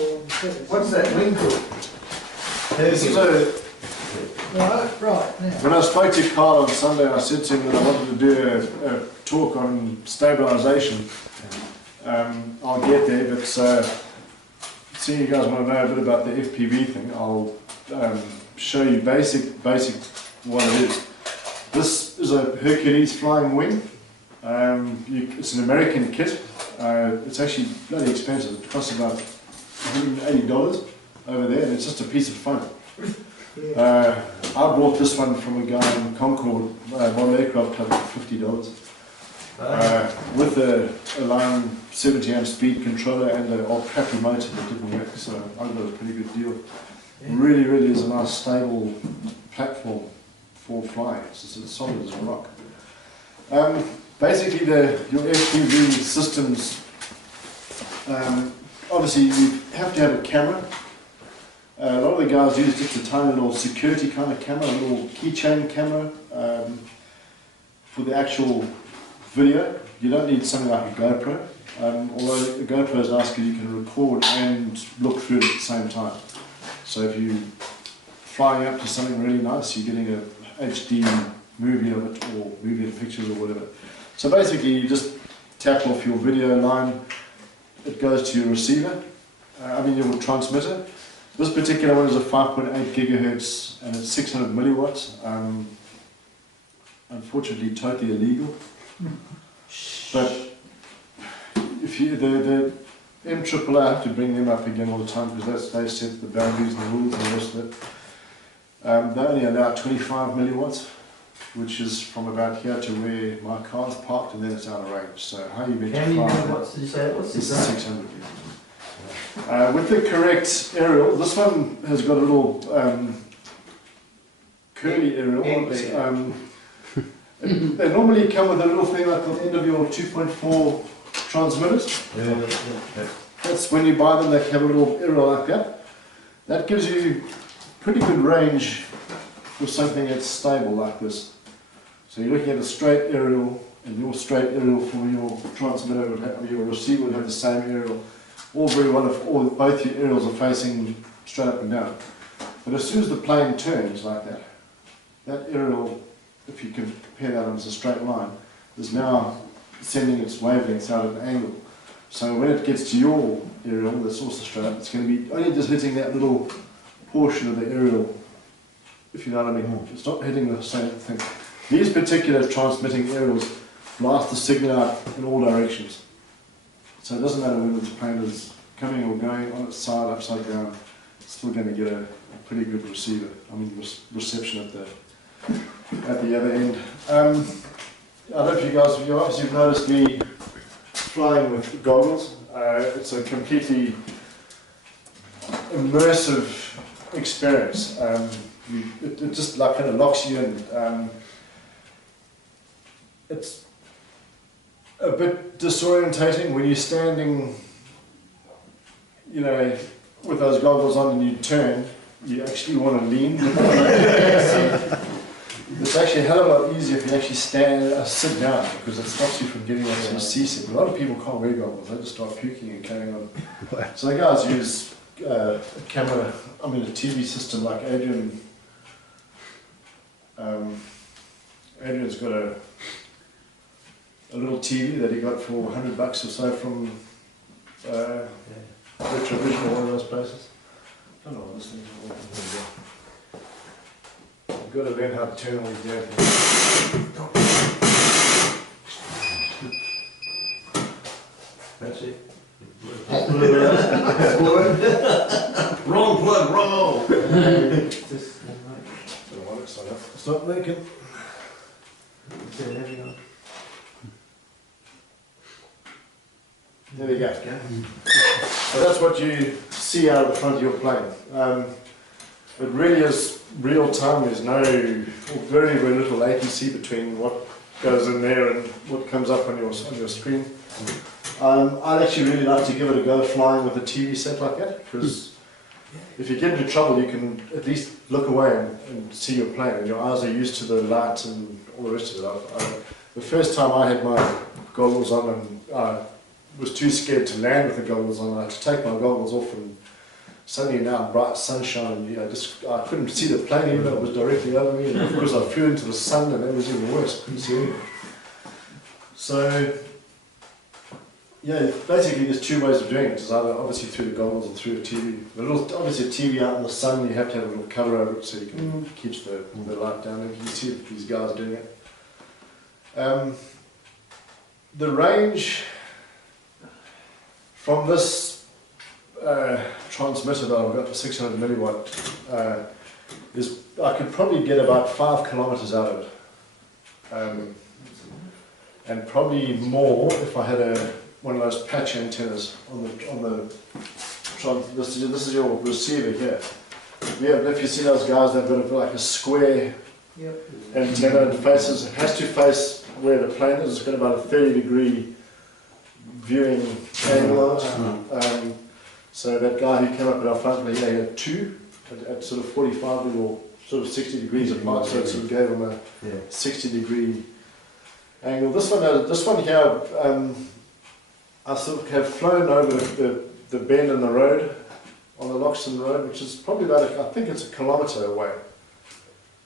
What's that wing called? This is a, Right, now. when I spoke to Carl on Sunday, I said to him that I wanted to do a talk on stabilisation. I'll get there, but seeing you guys want to know a bit about the FPV thing, I'll show you basic what it is. This is a Hercules flying wing. It's an American kit. It's actually bloody expensive. It costs about $180 over there, and it's just a piece of fun. I bought this one from a guy in Concord, Model Aircraft Club, for $50. With a line 70 amp speed controller and an old crappy motor that didn't work, so I got a pretty good deal. Really is a nice stable platform for flying. It's as solid as a rock. Basically, your FPV systems, obviously you have to have a camera. A lot of the guys use just a tiny little security kind of camera, a little keychain camera for the actual video. You don't need something like a GoPro, although a GoPro is nice because you can record and look through it at the same time. So if you're flying up to something really nice, you're getting a HD movie of it, or movie of pictures or whatever. So basically you just tap off your video line, it goes to your receiver, your transmitter. This particular one is a 5.8 gigahertz and it's 600 milliwatts. Unfortunately, totally illegal. But if you the MAAA, I have to bring them up again all the time because they set the boundaries and the rules and the rest of it. They only allow 25 milliwatts, which is from about here to where my car's parked, and then it's out of range. So how you meant to fly? How many milliwatts did you say it was? This is 600. With the correct aerial, this one has got a little curly aerial. They normally come with a little thing like on the end of your 2.4 transmitters. That's when you buy them, they have a little aerial like that. That gives you pretty good range for something that's stable like this. So you're looking at a straight aerial, and your straight aerial for your transmitter would have, your receiver would have the same aerial. All very well if both your aerials are facing straight up and down. But as soon as the plane turns like that, that aerial, if you compare that as a straight line, is now sending its wavelengths out at an angle. So when it gets to your aerial that's also straight up, it's going to be only just hitting that little portion of the aerial, if you know what I mean. It's not hitting the same thing. These particular transmitting aerials blast the signal out in all directions. So it doesn't matter whether the plane is coming or going, on its side, upside down, it's still going to get a pretty good receiver. Reception at the other end. I don't know if you guys, obviously you've noticed me flying with goggles. It's a completely immersive experience. It just like kind of locks you in. It's a bit disorientating when you're standing, with those goggles on and you turn, you actually want to lean. It's actually a hell of a lot easier if you actually sit down, because it stops you from getting onto your seasick. A lot of people can't wear goggles, they just start puking and carrying on. So the guys use a camera, a TV system like Adrian. Adrian's got a little TV that he got for $100 or so from Retrovision or one of those places. I don't know what this thing is. You've got to learn how to turn all these damn things. That's it. Wrong plug, wrong! Stop leaking. There we go. So that's what you see out of the front of your plane. It really is real time. There's very little latency between what goes in there and what comes up on your screen. I'd actually really like to give it a go flying with a TV set like that, because if you get into trouble, you can at least look away and see your plane, and your eyes are used to the light and all the rest of it. The first time I had my goggles on and was too scared to land with the goggles on. I had to take my goggles off, and suddenly now bright sunshine, I couldn't see the plane even though it was directly over me, and of course I flew into the sun and that was even worse, couldn't see anything. So, yeah, basically there's two ways of doing it. It's either obviously through the goggles or through a TV. Obviously a TV out in the sun, you have to have a little cover over it so you can keep the light down, and you can see these guys doing it. The range from this transmitter that I've got, the 600 milliwatt, is I could probably get about 5 kilometers out of it, and probably more if I had one of those patch antennas on the this is your receiver here. Yeah, if you see those guys, they've got like a square antenna and faces. It has to face where the plane is. It's got about a 30-degree viewing angle on it. So that guy who came up at our front, he had two at sort of 45 or sort of 60 degrees apart, so it sort of gave him a 60-degree angle. This one here, I sort of have flown over the bend in the road, on the Loxton Road, which is probably about, I think it's a kilometre away.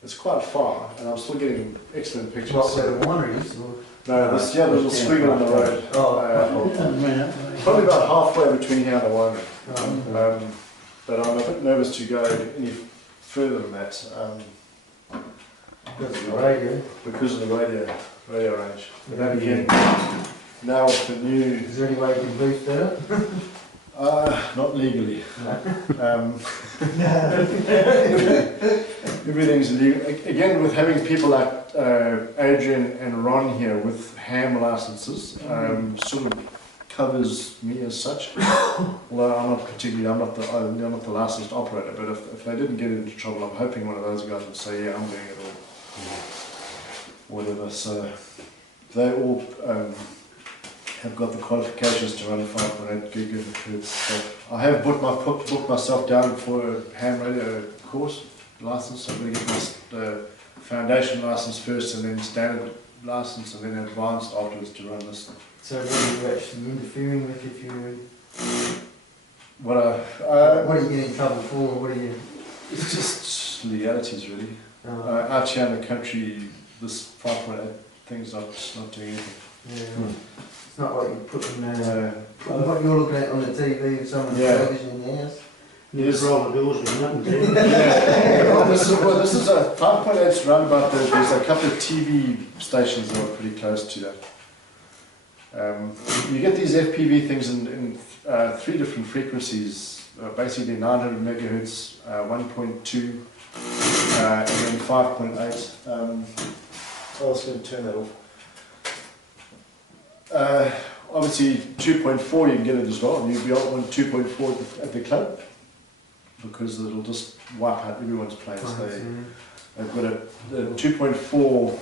It's quite far, and I'm still getting excellent pictures. What, where the wineries? No, the little squiggle on the road. Probably about halfway between here and the winery. But I'm a bit nervous to go any further than that. Because of the radio. Because of the radio range. But then again, now with the new... Is there any way you can boost that? Not legally. Everything's legal. Again, with having people like Adrian and Ron here with ham licenses, sort of covers me as such. Although I'm not the licensed operator, but if they didn't get into trouble, I'm hoping one of those guys would say, yeah, I'm doing it all. Whatever. So they all have got the qualifications to run a 5.8 gigahertz. So I have booked myself down for a ham radio course license. I'm going to get my foundation license first, and then standard license, and then advanced afterwards to run this. So what are you actually interfering with if you... What are you getting in trouble for? What are you... It's just legalities, really. Out here in the country, this 5.8 thing's not doing anything. Yeah. It's not like you're putting what you're looking at on the TV or someone's television in the house. You just roll the doors with nothing, do you? This is a 5.8 roundabout. There's a couple of TV stations that are pretty close to that. You get these FPV things in 3 different frequencies, basically 900 megahertz, 1.2, and then 5.8. I was going to turn that off. Obviously 2.4 you can get it as well, and you'll be on 2.4 at the club, because it'll just wipe out everyone's planes. They've got the 2.4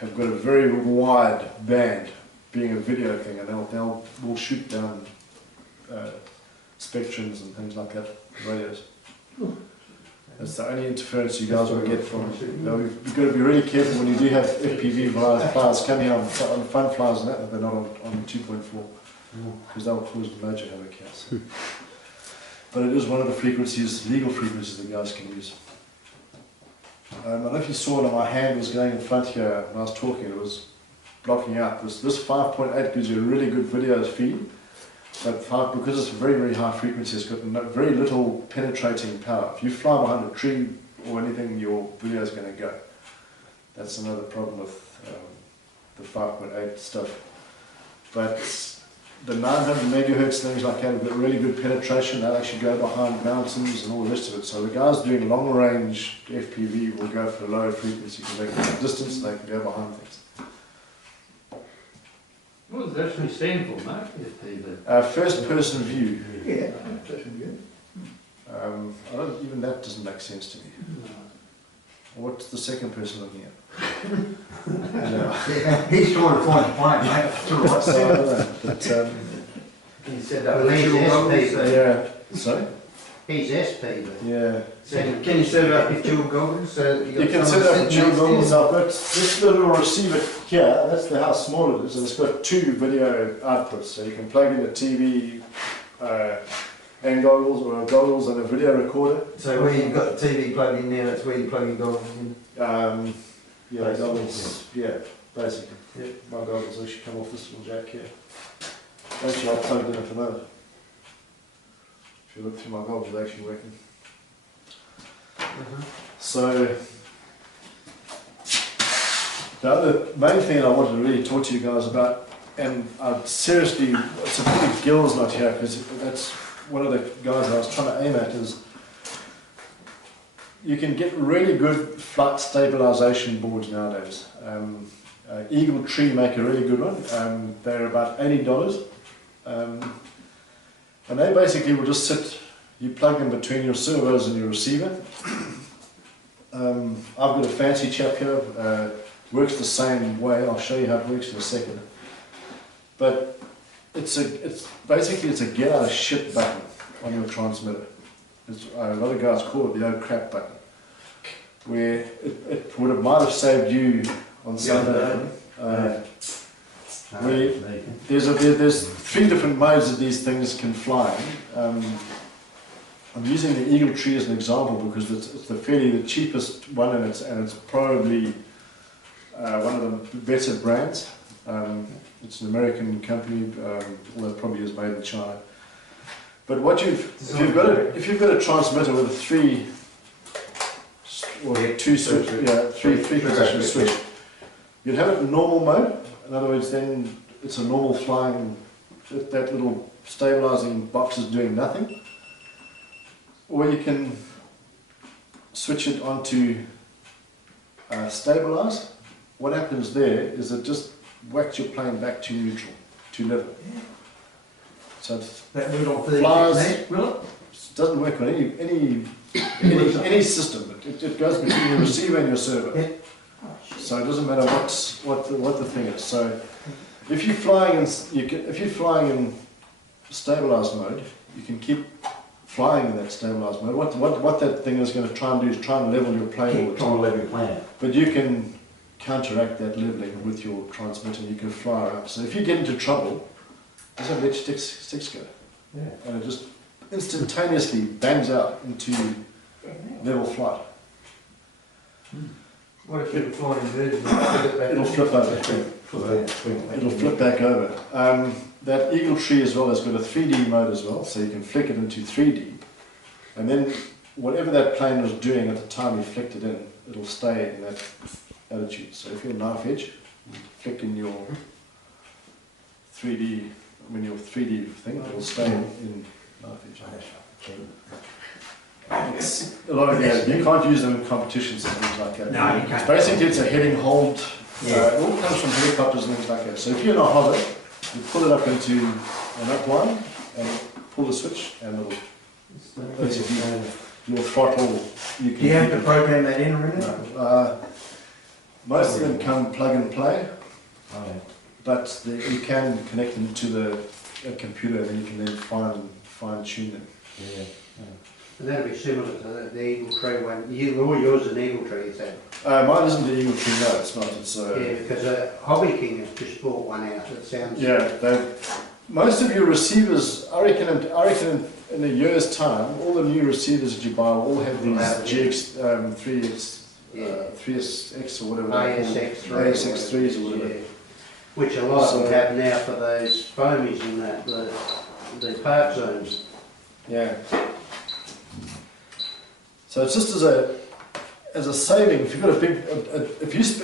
have got a very wide band, being a video thing, and will shoot down spectrums and things like that, radios. That's the only interference you guys will get from. You've got to be really careful when you do have FPV flyers coming on fun flyers and that, but they're not on 2.4, because they'll cause major havoc here. So. But it is one of the frequencies, legal frequencies, that guys can use. I don't know if you saw that my hand was going in front here when I was talking, it was blocking out. This 5.8 gives you a really good video feed, but because it's a very, very high frequency, it's got very little penetrating power. If you fly behind a tree or anything, your video is going to go. That's another problem with the 5.8 stuff. But the 900 megahertz things like that have got really good penetration. They'll actually go behind mountains and all the rest of it. So the guys doing long range FPV will go for a lower frequency because they can go distance and they can go behind things. What does it actually stand for, Mark? FPV? First person view. Yeah, that's good. Even that doesn't make sense to me. What's the second person looking at? He's trying to find a plane, mate. So, I don't know, but, He said that was Yeah. yeah, sorry? He's FPV. Yeah. So can you set it up with dual goggles? So You can set it up with dual goggles. I've got this little receiver here, that's how small it is, and it's got 2 video outputs. So you can plug in a TV and goggles, or goggles and a video recorder. So where you've got the TV plugged in there, that's where you plug your goggles in? Yeah, Basically, goggles, yeah, basically. Yeah. My goggles actually come off this little jack here. Actually, I've plugged in at the moment. If you look through my goggles, they're actually working. So, the other main thing I wanted to really talk to you guys about, and seriously, it's a pity Gil's not here, because that's one of the guys that I was trying to aim at, is you can get really good flight stabilisation boards nowadays. Eagle Tree make a really good one. They're about $80. And they basically will just sit, you plug them between your servos and your receiver. I've got a fancy chap here, works the same way. I'll show you how it works in a second. But it's basically a get out of shit button on your transmitter. A lot of guys call it the oh crap button, where it might have saved you on Sunday. There's 3 different modes that these things can fly in. I'm using the Eagle Tree as an example because it's the cheapest one, and it's probably one of the better brands. It's an American company, although it probably is made in China. But if you've got a transmitter with a 3 or 2 switch, three position switch, you'd have it in normal mode. In other words, then it's a normal flying, that little stabilising box is doing nothing. Or you can switch it onto stabilise. What happens there is it just whacks your plane back to neutral, to level. So That will on flies, will it? it doesn't work on any system. It goes between your receiver and your server. Yeah. So it doesn't matter what the thing is. So if you're flying in stabilised mode, you can keep flying in that stabilised mode. What that thing is going to try and do is try and level your plane all the time. Level your plane. But you can counteract that leveling with your transmitter. You can fly up. So if you get into trouble, just let sticks go, Yeah. and it just instantaneously bangs out into level flight. What if you're flying inverted? It'll flip over. It'll flip back over. That Eagle Tree as well has got a 3D mode as well, so you can flick it into 3D, and then whatever that plane was doing at the time you flicked it in, it'll stay in that attitude. So if you're knife edge, flick in your 3D, your 3D thing, it'll stay in knife edge. It's a lot of you can't use them in competitions and things like that. No, you can't. Basically, it's a heading hold. Yeah. It all comes from helicopters and things like that. So if you're in a hover, you pull it up into an up line and pull the switch, and it'll basically your throttle. Do you have to program that in, really? Most of them come plug and play, but you can connect them to a computer, and then you can then fine tune them. Yeah. And that'd be similar to the Eagle Tree one. Yours is an Eagle Tree, you said? Mine isn't the Eagle Tree, no, it's not. It's Yeah, because Hobby King has just bought one out. It sounds. yeah. Most of your receivers, I reckon in a year's time, all the new receivers that you buy will all have these GX 3SX or whatever ASX3s or whatever. Yeah. Which a lot of them have now for those foamies and that, the park zones. Yeah. So it's just as a saving. If you've got a big,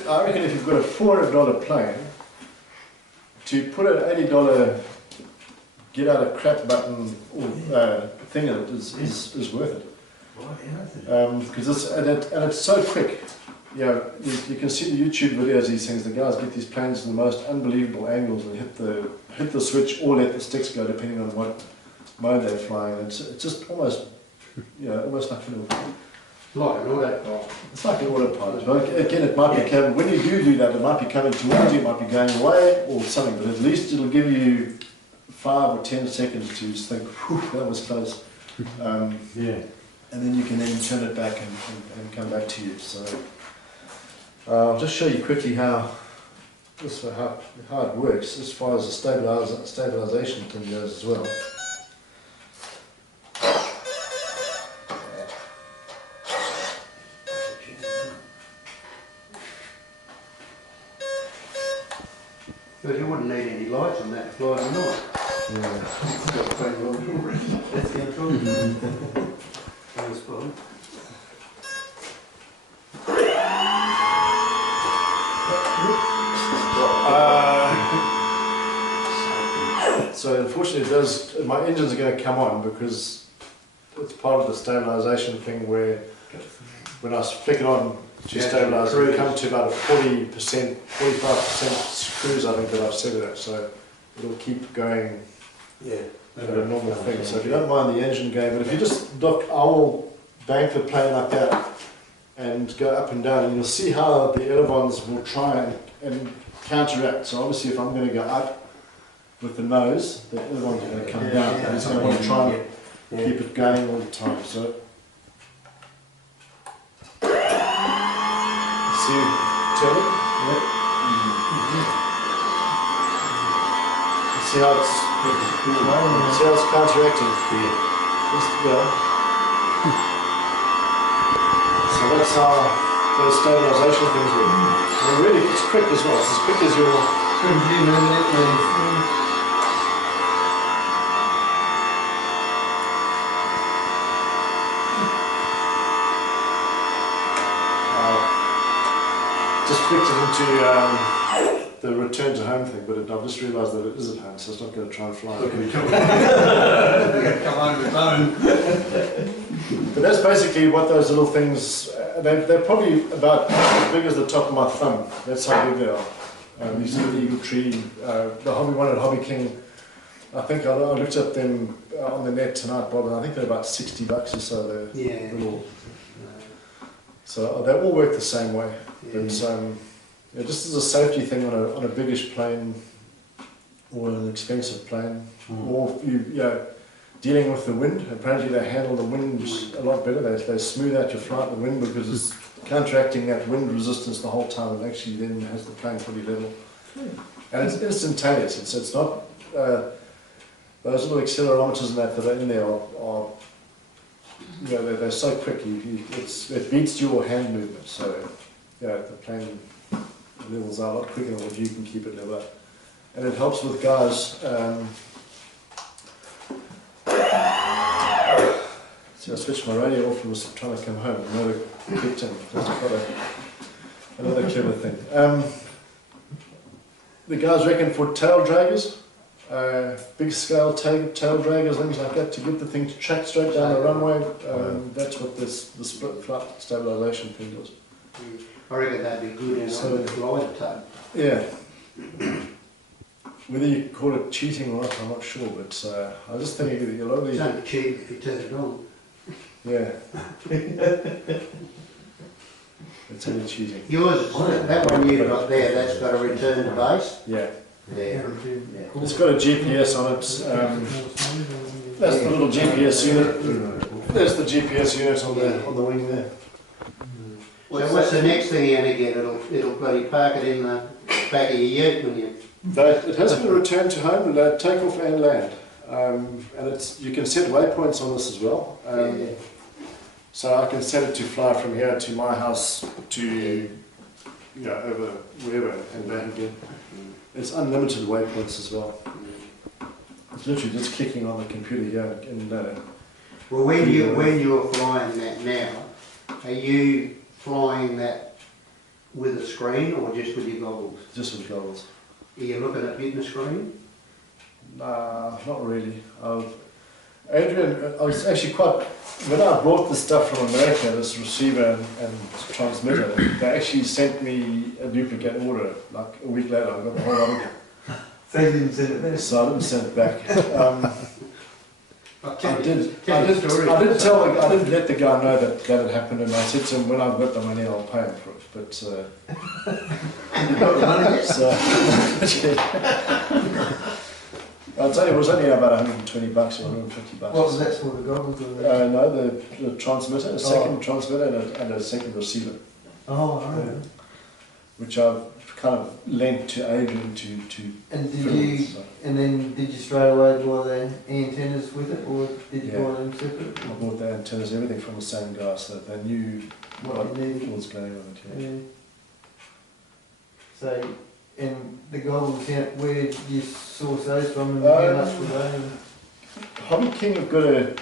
I reckon if you've got a $400 plane, to put an $80 get out of crap button thing in it is worth it. Because it's so quick. Yeah, you can see the YouTube videos. These things, the guys get these planes in the most unbelievable angles and hit the switch or let the sticks go, depending on what mode they're flying. It's just almost like an autopilot. It's like an autopilot. But again, it might be coming. When you do that, it might be coming towards you, it might be going away or something. But at least it'll give you 5 or 10 seconds to just think, "Whew, that was close." Yeah. and then you can then turn it back and come back to you. So I'll just show you quickly how it works as far as the stabilisation thing goes as well. Because you wouldn't need any lights on that to fly at night. Yeah. That's the control. That's fine. So unfortunately, my engines are going to come on because it's part of the stabilisation thing where when I flick it on to stabilise, it come to about a 40%, 45% cruise, I think, that I've set it at. So it'll keep going at a normal thing. So if you don't mind the engine going, but if you just look, I will bank the plane like that and go up and down, and you'll see how the ailerons will try and counteract. So obviously, if I'm going to go up with the nose, the ailerons are going to come down, and it's going to want to try and keep it going all the time. So see, turn it. Yep. See how it's counteracting. Just go. So that's how those stabilisation things work. And really, it's quick as well. It's as quick as your. Just flicked it into the return to home thing, but I've just realised that it is at home, so it's not going to try and fly. Come home with phone. But that's basically what those little things, they're probably about as big as the top of my thumb. That's how big they are. These are the Eagle Tree, the Hobby one at Hobby King. I think I looked at them on the net tonight, Bob, and I think they're about $60 or so. They're little. So they all work the same way. But just as a safety thing on a biggish plane or an expensive plane, or dealing with the wind. Apparently they handle the wind a lot better. They smooth out your flight in the wind because it's counteracting that wind resistance the whole time, and actually then has the plane fully level. And it's instantaneous. It's not those little accelerometers and that are in there are they're so quick. It beats your hand movement. So the plane levels out a lot quicker than what you can keep it level at. And it helps with guys. So I switched my radio off and was trying to come home. Another kicked in. That's quite another clever thing. The guys reckon for tail draggers, big scale tail draggers, things like that, to get the thing to track straight down the runway, that's what the split flight stabilisation thing does. I reckon that'd be good in a glider tail. Yeah. Whether you call it cheating or not, I'm not sure, but I just think a lot of these... It's only cheap if you turn it on. Yeah. It's only cheating. Yours, that one you've got there, that's got a return to base. Yeah. There. It's got a GPS on it. That's the little GPS unit. There's the GPS unit on the wing there. So what's the next thing you're going to get? It'll bloody park it in the back of your ute when you... It has been returned to home, take off and land. And you can set waypoints on this as well. So I can set it to fly from here to my house to over wherever and back again. It's unlimited waypoints as well. It's literally just clicking on the computer here. Well, when you're flying that now, are you flying that with a screen or just with your goggles? Just with goggles. Are you looking at hitting the screen? Nah, not really. Adrian, I was actually when I brought this stuff from America, this receiver and transmitter, they actually sent me a duplicate order. Like a week later, I got the whole lot of it. So you didn't send it back? So I didn't send it back. I didn't let the guy know that had happened, and I said to him, when I've got the money, I'll pay him for it. But You got the money yet? so, It was only about 120 bucks or 150 bucks. What was that for, the goggles or the... No, the transmitter, a second transmitter and a second receiver. Oh, alright. Which I've kind of lent to Adrian to And did film you, it, so. and then did you straight away buy the antennas with it, or did you Yeah. buy them separate? I bought the antennas, everything from the same guy, so they knew What you needed? was going on it. Yeah. Yeah. So, and the goggles, where did you source those from, and how much were they? Hobby King have got a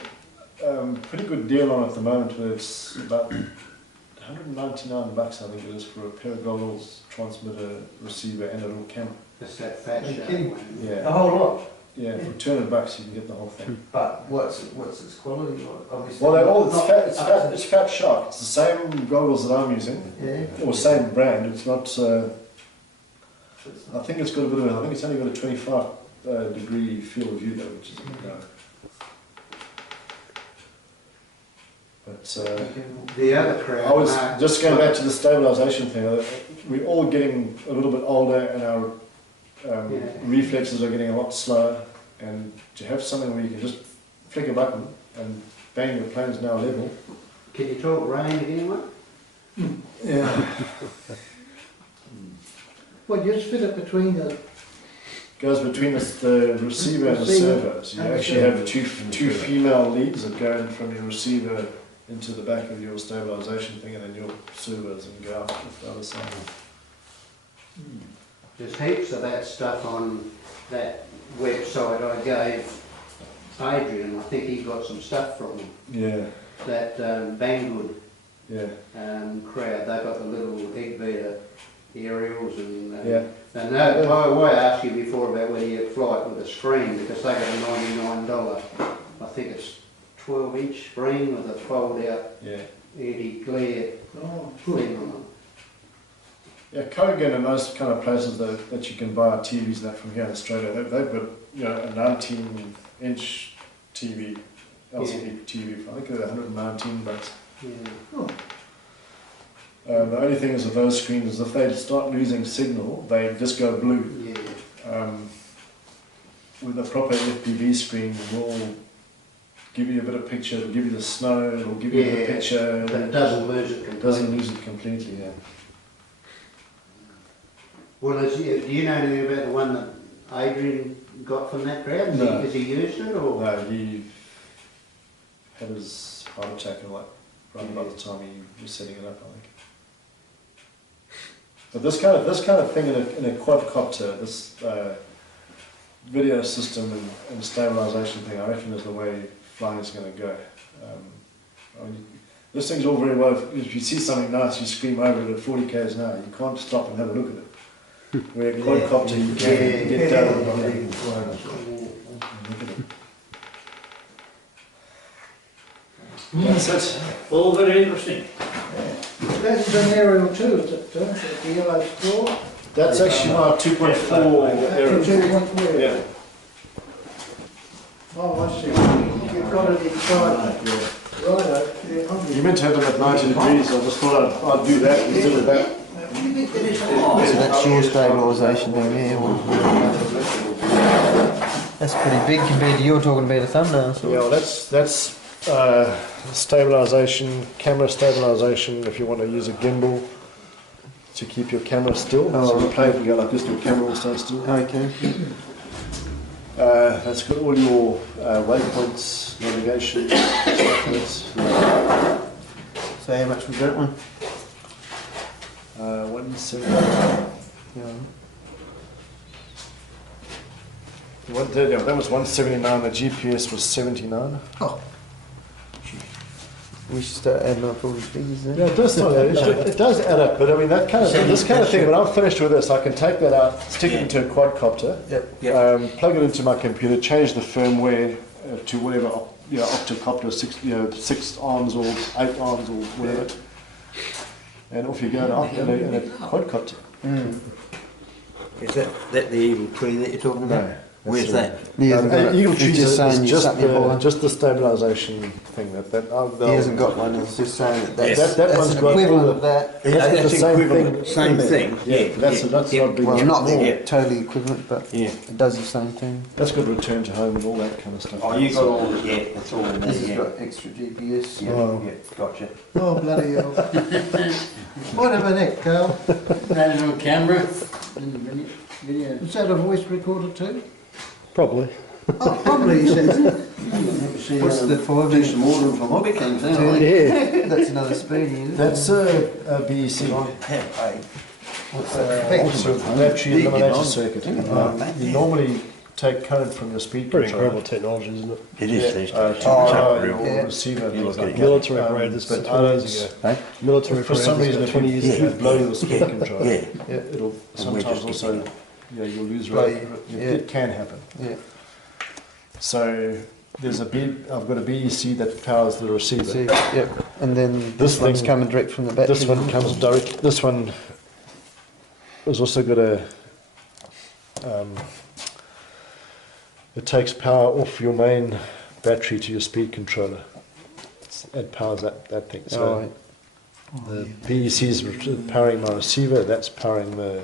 pretty good deal on at the moment, where it's about 199 bucks, I think it is, for a pair of goggles, transmitter, receiver, and a little camera. That's that fat Are you shark kidding? one. The Yeah, whole lot? yeah. For 200 bucks, you can get the whole thing. But what's its quality like? Obviously. Well, they're all not it's Fat Shark. It's the same goggles that I'm using, Yeah. or same brand. It's not. So it's I think it's got a bit of. I think it's only got a 25 degree field of view though, which is But The other crowd, I was Mark, just going back to the stabilisation thing. We're all getting a little bit older, and our reflexes are getting a lot slower. And to have something where you can just flick a button and bang, your plane's now level. Can you talk range again, Mark? Yeah. Well, you just fit it between the... Goes between the receiver and the servo. So you actually have two female leads that go in from your receiver into the back of your stabilisation thing, and then your servos and go out the other side. There's heaps of that stuff on that website I gave Adrian. I think he got some stuff from Yeah, that Banggood yeah, crowd. They got the little egg beater aerials and yeah. and that, I asked you before about whether you fly it with a screen, because they got a $99, I think it's 12-inch screen with a fold-out Yeah. anti-glare Oh, thing on it. Yeah, Kogan and those kind of places that you can buy TVs and that from here in Australia, they've got a 19-inch TV, LCD TV. I think they're 119 bucks. Yeah. The only thing is with those screens is if they start losing signal, they just go blue. Yeah. With a proper FPV screen, will give you a bit of picture, it'll give you the snow, it'll give you a bit of picture. But it doesn't lose it completely. It doesn't lose it completely, yeah. Well, do you know anything about the one that Adrian got from that crowd? No. Has he used it, or? No, he had his heart attack and right about the time he was setting it up, I think. But this kind of thing in a quadcopter, this video system and stabilisation thing, I reckon is the way flying is going to go. I mean, this thing's all very well. If you see something nice, you scream over it at 40 k's an hour. You can't stop and have a look at it. Where a quadcopter, you can get down and look at it. That's it. All very interesting. that's an aerial too, is it, the yellow straw? That's actually my 2.4 aerial. Yeah. Oh, I see. You've got it inside. Righto. Yeah, You meant to have them at 90 degrees, I just thought I'd do that instead of that. So that's your stabilisation down there. That's pretty big compared to you're talking about a thumbnail. So. Yeah, well that's stabilisation, camera stabilisation if you want to use a gimbal to keep your camera still. So the plane can go like this, your camera will stay still. Okay. That's got all your waypoints, navigation, stuff. So how much was that one? 170. Yeah. That was 179. The GPS was 79. We should start adding up all these figures then. Yeah, it does. It does add up. But I mean, this kind of thing. When I'm finished with this, I can take that out, stick it into a quadcopter, plug it into my computer, change the firmware to whatever, octocopter, 6 arms or 8 arms or whatever, and off you go in a quadcopter. Is that the evil tree that you're talking about? Where's that? He hasn't got it. Eagle He's Trees just is saying you just sat me behind. just the stabilisation thing He hasn't got one. It's just saying that That that's one's an got equivalent all of that. That's got the That's same equivalent. thing. Same thing. Yeah, that's not big. Well, not Yeah. totally equivalent, but Yeah. it does the same thing. That's got return to home and all that kind of stuff. Oh, you got all the, yeah, that's all in there, This has yeah. got extra GPS. Yeah, Oh. yeah, gotcha. Oh, bloody hell. Wait a minute, Carl. That is on camera. Video. Is that a voice recorder too? Probably. Oh, probably, he says. What's the 5D? Do some ordering from Hobby Kings, then. Yeah, That's another speedy, isn't it? that's a BEC. What's that? Battery elimination circuit. You normally take current from your speed Pretty controller. incredible technology, isn't it? It is these To days. your yeah. receiver. You look at it. Military Um, grade, this but is 20 years ago. Hey? Military For some grade, reason, this if is 20 years you ago. blow your speed Yeah. controller, Yeah. it'll And we're sometimes just also, getting you'll lose Blow rate. you, It can happen. Yeah. So there's I've got a BEC that powers the receiver. See, yep. And then This this one's thing- coming direct from the battery. This one comes direct. This one has also got it takes power off your main battery to your speed controller. It powers that thing. So Oh, right. the BEC is powering my receiver. That's powering the.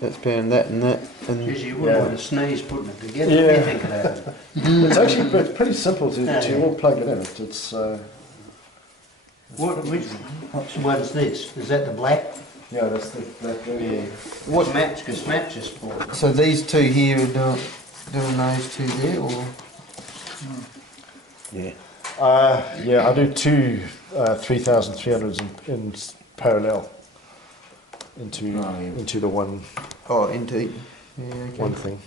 That's bearing that and that. And Geez, you wouldn't Yeah. want to sneeze putting it together. Yeah. You think of that. It's actually pretty simple to all plug it in. It's What is this? Is that the black? yeah, that's the yeah. What match? Because match is for. So these two here are doing those two there, or Yeah. yeah. I do two 3,300s in parallel into the one into? Yeah, okay. one thing.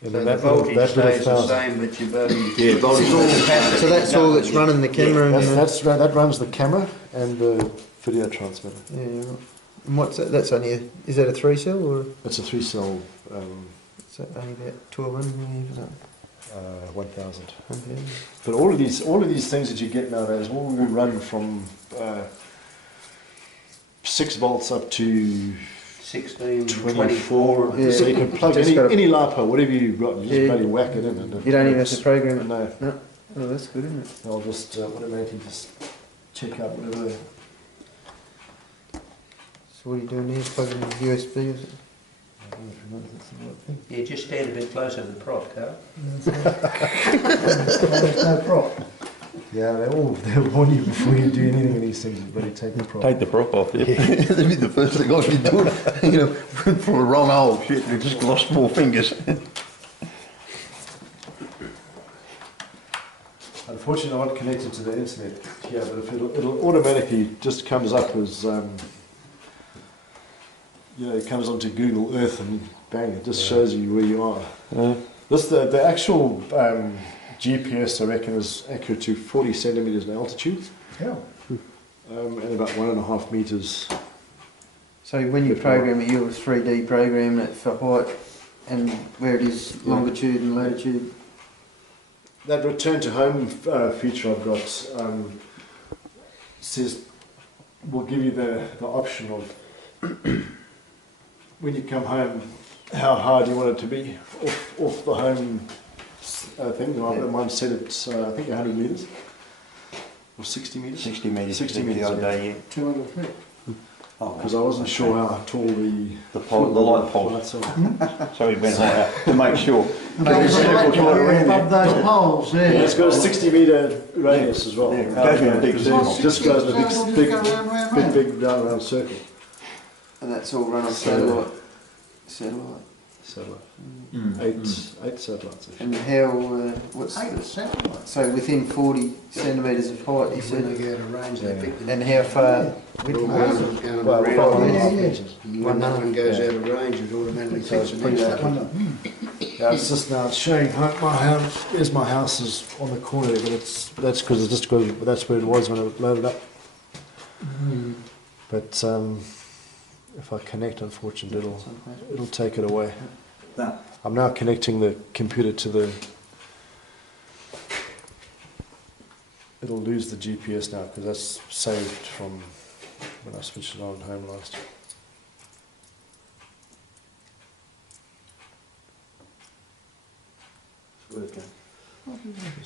And So then the that little, voltage that little stays the 1,000. same, but your voltage. Yeah, voltage all capacity. So that's all that's running the camera That runs the camera and the video transmitter. Yeah. Right. And what's that? That's only is that a 3-cell or It's a 3-cell is that only about 1,200 maybe? 1,000. Okay. But all of these things that you get nowadays all will run from 6 volts up to 16, 24. 24. Yeah. So you can plug Just any gotta- LiPo, whatever you've got, you just Yeah. bloody whack it in. And You don't even have to program it. No. No. Oh, that's good, isn't it? I'll just automatically just check out whatever. So what are you doing here? Plugging in USB? Is it? Yeah, just stand a bit closer to the prop, Carl. There's no prop. Yeah, they'll warn you before you do anything in these things. You better take the prop. Take the prop off, yeah. That'd be the first thing I should do. You know, from the wrong hole, shit, we just lost 4 fingers. Unfortunately, I'm not connected to the internet here, but if it'll automatically just comes up as it comes onto Google Earth and bang, it just shows you where you are. The actual GPS, I reckon, is accurate to 40 centimeters in altitude Yeah. and about 1.5 meters. So when you program it, you'll 3D program it for height and where it is longitude and latitude. That return to home feature I've got says will give you the option of when you come home how hard you want it to be off the home thing. Mine set at I think 100 meters or 60 meters. 60 metres. 60 the metres, other yeah. day, yeah. 200 feet. Oh, Because I wasn't sure how tall the the light pole. lights are. So we went higher to make sure. Above those poles Yeah, there. it's got a 60 meter radius as well. Yeah, it goes in a big circle. Just goes in a big Big. round circle. And that's all run on satellite. Satellite. Satellite. Mm. Eight satellites. And how, what's Eight the, satellites. so within 40 centimetres of height, you When they said, go to range, they pick them. and how far? All the ones that go Well, around. probably Yeah, half yeah. meters. When that one goes out of range, it automatically So takes it's the pretty next accurate. one. Yeah, it's just now it's showing my house. Is my house is on the corner there, but that's because that's where it was when it loaded up. But if I connect, unfortunately, it'll take it away. That. I'm now connecting the computer to the. It'll lose the GPS now because that's saved from when I switched it on at home last.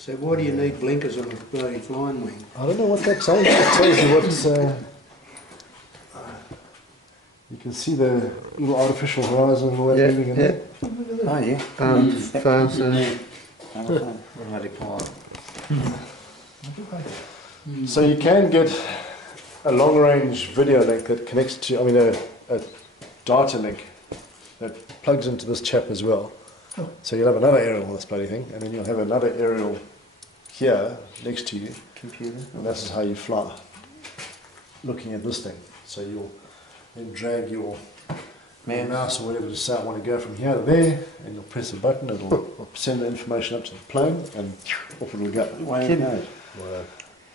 So why do you need blinkers on a bloody flying wing? I don't know what that tells you. It tells you what. You can see the little artificial horizon and all that moving in there. Oh yeah. Faster. So you can get a long range video link that connects to, I mean, a data link that plugs into this chap as well. Oh. So you'll have another aerial on this bloody thing, and then you'll have another aerial here next to you, Computer. and this is how you fly, looking at this thing. So you'll then drag your mouse or whatever to say I want to go from here to there, and you'll press a button, it'll send the information up to the plane, and off it'll go. Away it goes.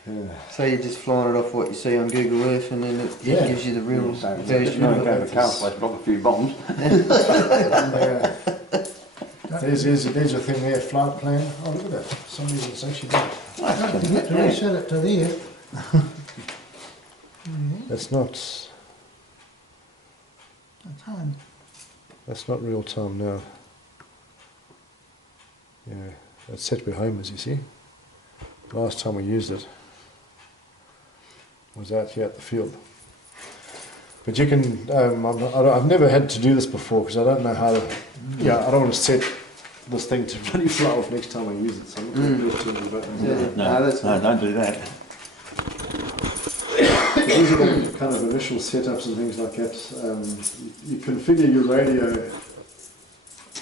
Yeah. So you're just flying it off what you see on Google Earth, and then it Yeah. gives you the real version You of go to it. the car place, drop a few bombs. There's a thing there, flight plan. Oh, look at that. For some reason it's actually done. You get to reset it to there. That's not, That's home. that's not real time now. Yeah, that's set where home is, you see. Last time we used it was out here at the field. But you can, I've never had to do this before because I don't know how to, I don't want to set this thing to really fly off next time I use it. So I'm not going to do too many buttons. No, don't do that. These are the kind of initial setups and things like that. You configure your radio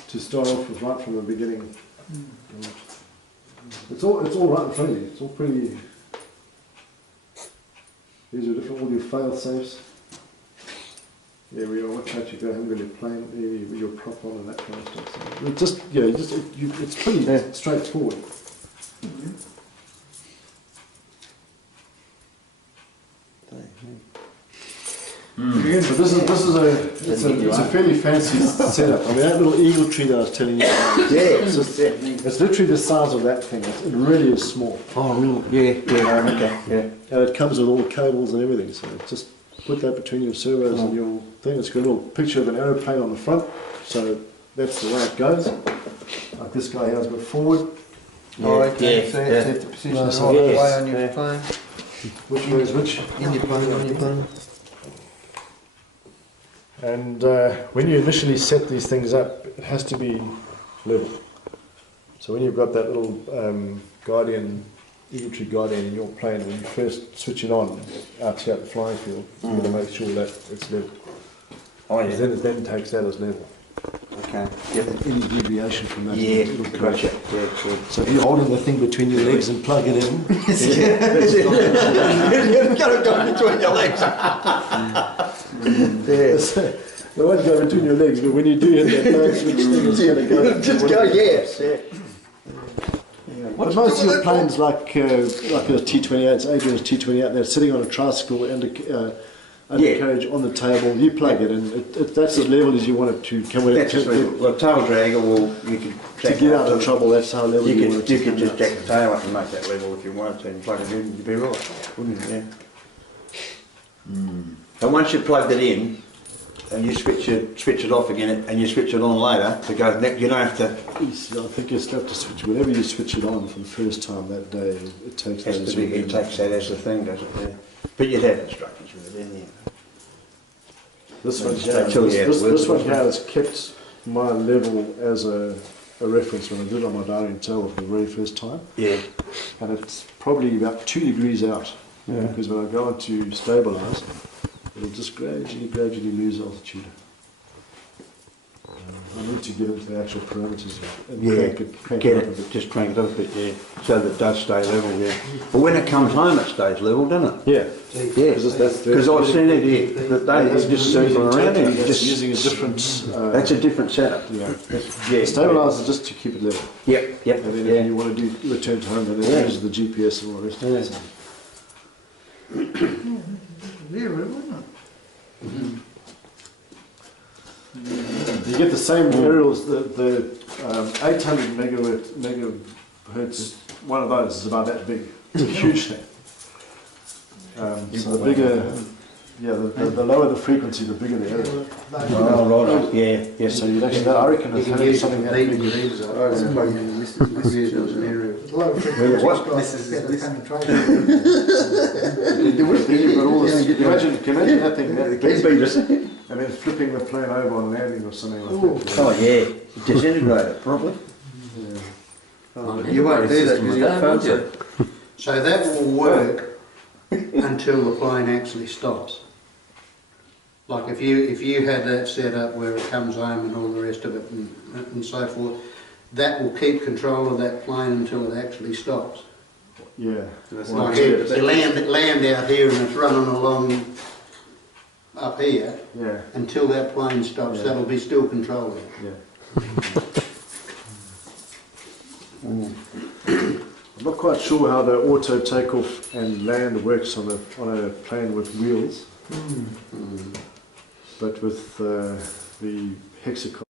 to start off with right from the beginning. It's all right in front of you. It's all pretty. These are different, all your fail safes. Yeah, we are. What chart you go home with your plane, your prop on, and that kind of stuff. So it's pretty straightforward. Again, but this is a fairly fancy setup. I mean, that little eagle tree that I was telling you about, it's literally the size of that thing. It really is small. Oh, real? Okay, yeah. And it comes with all the cables and everything, so just put that between your servos and your thing. It's got a little picture of an aeroplane on the front, so that's the way it goes. Like this guy here has got forward. Oh, okay. Yeah, So yeah. you have to position No, it so right yes, away on your yeah. plane. Which way is which? In your plane. And when you initially set these things up, it has to be level. So when you've got that little Eagle Tree Guardian in your plane, when you first switch it on out here at the flying field, you've got to make sure that it's level. Oh, Because then it then takes that as level. Okay. Any deviation from that, Yeah, it'll gotcha. crash. Yeah, good. So if you're holding the thing between your legs and plug it in, You've got to go between your legs. it won't go between your legs, but when you do hit that phone switch thing, it's going to go. Just go, yes. Yeah. But most of your planes, like a T-28, Adrian's T-28, they're sitting on a tricycle and a undercarriage on the table. You plug it, and that's as level as you want it to come with. That's just well, tail dragger will you can To get out of trouble, that's how level you want it to you can come just out. jack the tail up and make that level if you wanted to and plug it in, you'd be right, wouldn't you? Yeah. And once you've plugged it in and you switch it off again and you switch it on later to go next, you don't have to. I think you still have to switch. Whenever you switch it on for the first time that day, it takes that as your It takes that as the thing, does it? Yeah. But you'd have instructions with it in there. This one Just here, tell you how it this works. one here has kept my level as a reference when I did it on my diary and tail for the very first time. Yeah. And it's probably about 2 degrees out. Yeah. Because when I go on to stabilise, it'll just gradually lose altitude. I need to get into the actual parameters and crank Get it up a it, bit. just crank it up a bit, yeah, so that it does stay level, yeah. But when it comes home, it stays level, doesn't it? Yeah. Yeah, That's because I've seen it here, that they just circle around it, It's just using a different. that's a different setup. Yeah. Yeah. Stabilise is just to keep it level. Yep, And then if you want to do return to home, then it uses the GPS and all the rest of it. Really, wouldn't it? You get the same aerials, the 800 megahertz, one of those is about that big. It's a huge thing. So the bigger, the lower the frequency, the bigger the area. Oh, right, yeah, yes. So you'd actually, I reckon it's having something that big. I was plugging in this as an area. There's a lot of trick. What? This is the penetration. You've got all this, can you imagine that thing, that Can be the same. and then flipping the plane over on landing or something Ooh. like that. Oh yeah, disintegrate it properly. You won't do that because you've got photo. So that will work until the plane actually stops. Like if you had that set up where it comes home and all the rest of it and so forth, that will keep control of that plane until it actually stops. Yeah. Like you land out here and it's running along up here Yeah, until that plane stops. Yeah. That'll be still controlling it. yeah. I'm not quite sure how the auto takeoff and land works on a plane with wheels, but with the hexagon